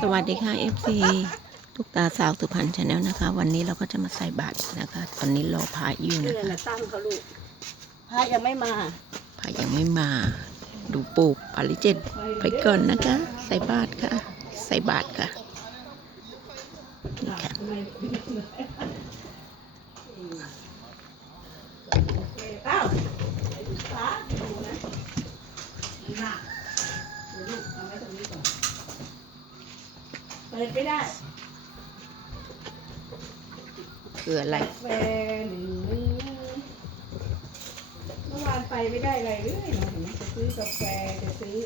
สวัสดีค่ะ FC ทุกตาสาวสุพรรณชาแนลนะคะ วันนี้เราก็จะมาใส่บาตรนะคะ ตอนนี้รอพระอยู่เดืนะอนคะละตั้งเขาลูกพระยังไม่มาพระยังไม่มา ดูปูปาริเจตไปก่อนนะคะ ใส่บาตรค่ะ ใส่บาตรค่ะนี่ค่ะอ้าวพระดูนะหนักเดี๋ยวลูกเอาไว้ตรงนี้ก่อนเปิดไม่ได้คืออะไรแฟหนึ่งเมื่อวานไปไม่ได้อะไรเลยนะเห็นไหมจะซื้อกาแฟจะซื้อ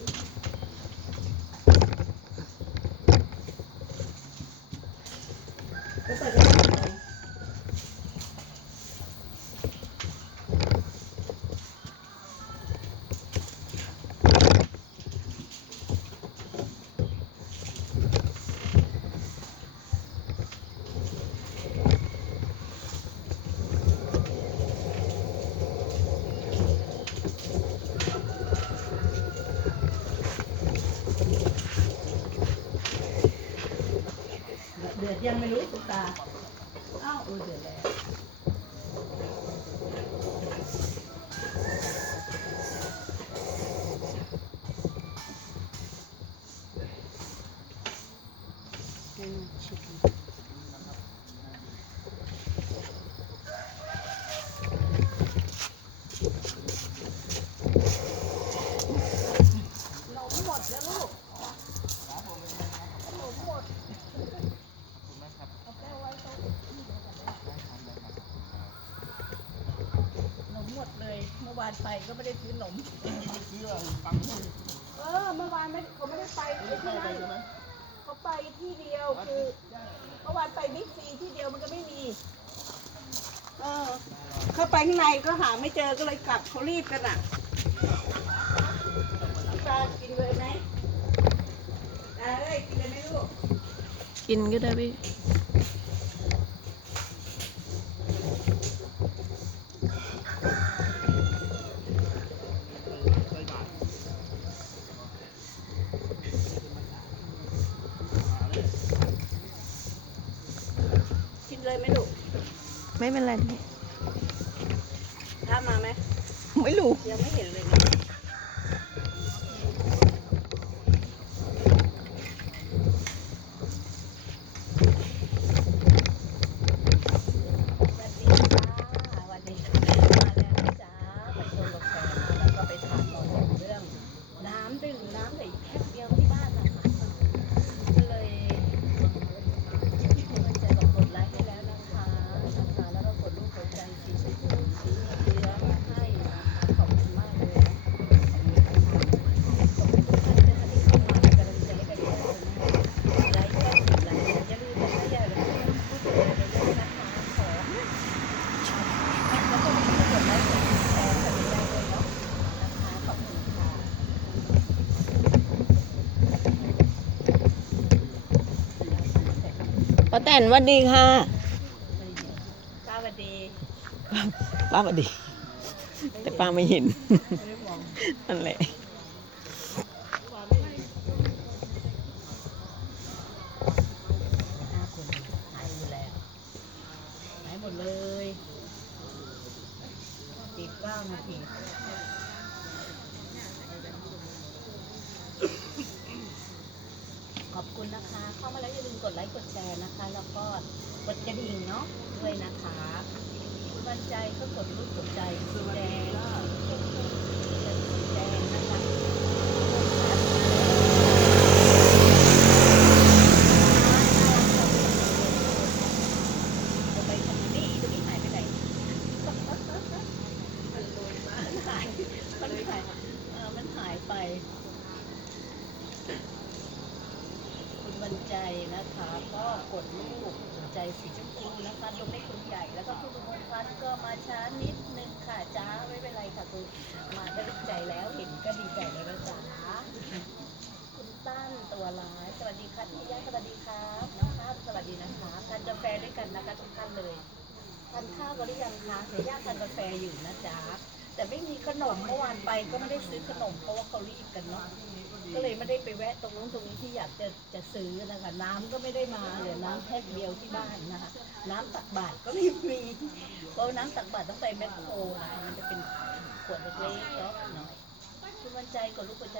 เดือดยังไม่รู้ตุ๊กตา อ้าวเออเดือดแล้ว นมหม ดเลย เมื่อวานไปก็ไม่ได้ซื้อนมเออ เมื่อวานไม่เขาไม่ได้ไปที่นั่นเขาไปที่เดียวคือเมื่อวานไปบิ๊กซีที่เดียวมันก็ไม่มีเออเข้าไปข้างในก็หาไม่เจอก็เลยกลับเขารีบกันอะตากินเลยไหมตาเอ้ยกินเลยไหมลูกกินก็ได้พี่ กินเลยไหมลูก ไม่เป็นไรพี่ถ้ามาไหมไม่รู้ ยังไม่เห็นเลยนะสวัสดีค่ะสวัสดีค่ะมาแล้วนะจ๊ะไปชมกาแฟมาแล้วก็ไปถามเราเรื่อง น้ำดื่มน้ำเหลืออีกแค่เดียวที่บ้านนะคะก็เลยพี่คุณใจบอกกดไลค์ให้แล้วนะคะนะคะแล้วก็กดรูปหัวใจสีชมพูสีเหลืองให้นะคะขอบคุณมากเลยนะขอบคุณค่ะขอบคุณทุกท่านนะคะที่เข้ามาเป็นกำลังใจให้กันเยอะเลยนะคะไลค์ก็สิบไลค์อย่าลืมนะคะอย่าลืมพูดถึงอะไรเยอะๆนะคะขอแล้วก็กดไลค์กดแชร์กันได้เลยเนาะนะคะขอบคุณค่ะ ป้าแตนวัดดีค่ะสวัสดีป้าวัดดี แต่ป้าไม่เห็นนั่นแหละห้าคนหายหมดแล้วหายหมดเลยติดเก้านาทีขอบ คุณนะคะ เข้ามาแล้วอย่าลืมกดไลค์กดแชร์นะคะ แล้วก็กดกระดิ่งเนาะด้วยนะคะ คุณบันใจก็กดรูปกดใจสีแดงสีแดงนะคะ จะไปทำนี่ตรงนี้หายไปไหน มันหาย มันหายเออมันหายไป คุณบรรใจนะคะก็กดรูปหัวใจสีชมพูนะคะตรงเลขคุณใหญ่แล้วก็คุณมงพันธ์ก็มาช้านิดนึงค่ะจ้าไม่เป็นไรค่ะคุณมาก็ดีใจแล้วเห็นก็ดีใจแล้วนะจ๊ะคุณตั้นตัวร้ายสวัสดีค่ะพี่ย่าสวัสดีครับน้องข้าสวัสดีนะคะทานกาแฟด้วยกันนะคะทุกท่านเลยทานข้าวกันหรือยังคะเดี๋ยวย่าทานกาแฟอยู่นะจ๊ะแต่ไม่มีขนมเมื่อวานไปก็ไม่ได้ซื้อขนมเพราะว่าเขารีบกันเนาะ ก็เลยไม่ได้ไปแวะตรงนู้นตรงนี้ที่อยากจะจะซื้อนะคะ น้ำก็ไม่ได้มาเหลือน้ำแพ็คเดียวที่บ้านนะคะน้ำตักบาตรก็ไม่มีเพราะน้ำตักบาตรต้องไปแมคโครนะมันจะเป็นขวดเล็กๆเนาะหน่อยคุณวันใจกดลูกหัวใจ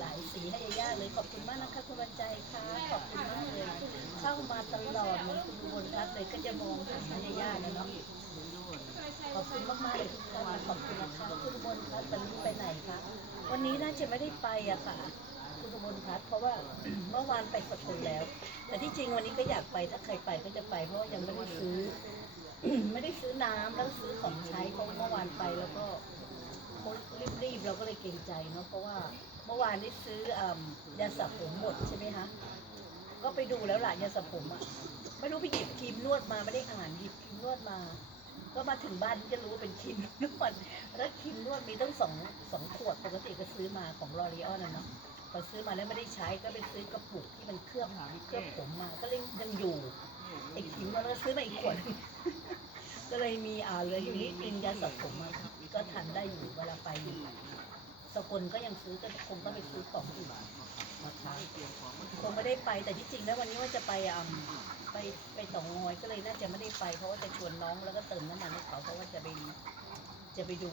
หลายสีให้ย่าเลยขอบคุณมากนะคะคุณวันใจค่ะขอบคุณมากเลยเข้ามาตลอดเหมือนคุณอุบลรัตน์เลยก็จะมองหาย่าเนาะขอบคุณมากๆเลยทุกท่านขอบคุณนะคะคุณอุบลรัตน์วันนี้ไปไหนคะวันนี้น่าจะไม่ได้ไปอะค่ะ คุณอุบลรัตน์เพราะว่าเมื่อวานไปกดคนแล้ว แต่ที่จริงวันนี้ก็อยากไปถ้าใครไปก็จะไปเพราะว่ายังไม่ได้ซื้อ ไม่ได้ซื้อน้ำแล้วซื้อของใช้เพราะเมื่อวานไปแล้วก็รีบๆเราก็เลยเกรงใจเนาะเพราะว่าเมื่อวานนี้ซื้ออ่ำยาสระผมหมดใช่ไหมคะก็ไปดูแล้วล่ะยาสระผมอะไม่รู้ไปหยิบครีมนวดมาไม่ได้อ่านหยิบครีมนวดมา ก็มาถึงบ้านก็รู้เป็นครีมนวดแล้วครีมนวดมีตั้งสองสองขวดปกติก็ซื้อมาของลอรีออนนะเนาะ พอซื้อมาแล้วไม่ได้ใช้ก็ไปซื้อกระปุกที่มันเคลือบเคลือบผมมา ก็เลยยังอยู่ไอ้ครีมนวดแล้วก็ซื้อมาอีกขวดก็เลยมีอ่าเหลืออยู่นิดนึงยาสระผมอะก็ทันได้อยู่เวลาไปอยู่สกลก็ยังซื้อก็คงต้องไปซื้อของอื่นนะคะคงไม่ได้ไปแต่ที่จริงแล้ววันนี้ว่าจะไปอ่าไปไปต่องอยก็เลยน่าจะไม่ได้ไปเพราะว่าจะชวนน้องแล้วก็เติมน้ำมันให้เขาเพราะว่าจะไปจะไปดู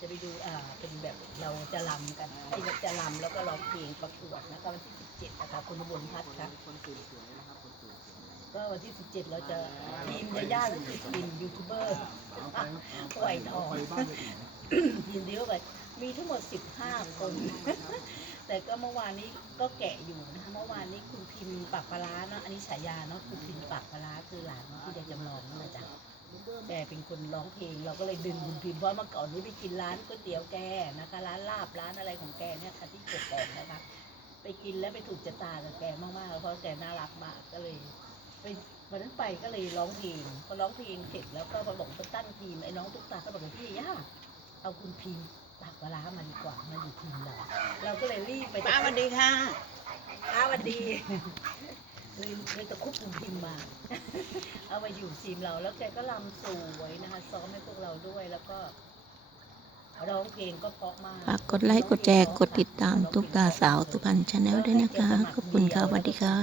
จะไปดูอ่าเป็นแบบเราจะลำกันไอ้จะลำแล้วก็ร้องเพลงประกวดนะคะวันที่สิบเจ็ดนะคะคุณอุบพัฒน์ค่ะก็วันที่17เจ็ดเราจะทีมจะย่างคือทีมยูทูบเบอร์ไหวทองทีมเดียวไปมีทั้งหมด15คน แต่ก็เมื่อวานนี้ก็แกะอยู่นะคะเมื่อวานนี้คุณพิมพ์ปากปลาเนาะอันนี้ฉายาเนาะคุณพิมพ์ปากปลาร้าคือหลานที่จะจำลองนั่นแหละจ้ะ แกเป็นคนร้องเพลง เราก็เลยดึงคุณพิมพ์เพราะเมื่อก่อนนี้ไปกินร้านก๋วยเตี๋ยวแกนะคะ ร้านลาบร้านอะไรของแกเนี่ยค่ะที่เกิดก่อนนะคะ ไปกินแล้วไปถูกชะตากับแกมากๆเพราะแกน่ารักมากก็เลยไปวันนั้นไปก็เลยร้องเพลงพอร้องเพลงเสร็จแล้วก็พอบอกจะตั้งทีมไอ้น้องตุ๊กตาก็บอกว่าพี่ย่าเอาคุณพิมพ์ปากปลาร้ามาดีกว่ามาอยู่ทีมเราเราก็เลยรีบไปป้าสวัสดีค่ะป้าสวัสดี ในในตะคุบของพิมมา เอามาอยู่ทีมเรา แล้วแกก็ลำสวยนะคะซ้อมให้พวกเราด้วยแล้วก็ร้องเพลงก็เพราะมากฝากกดไลค์กดแชร์กดติดตามทุกตาสาวสุพรรณชาแนลด้วยนะคะ ขอบคุณค่ะสวัสดีค่ะ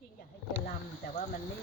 จริงอยากให้แกลำแต่ว่ามันไม่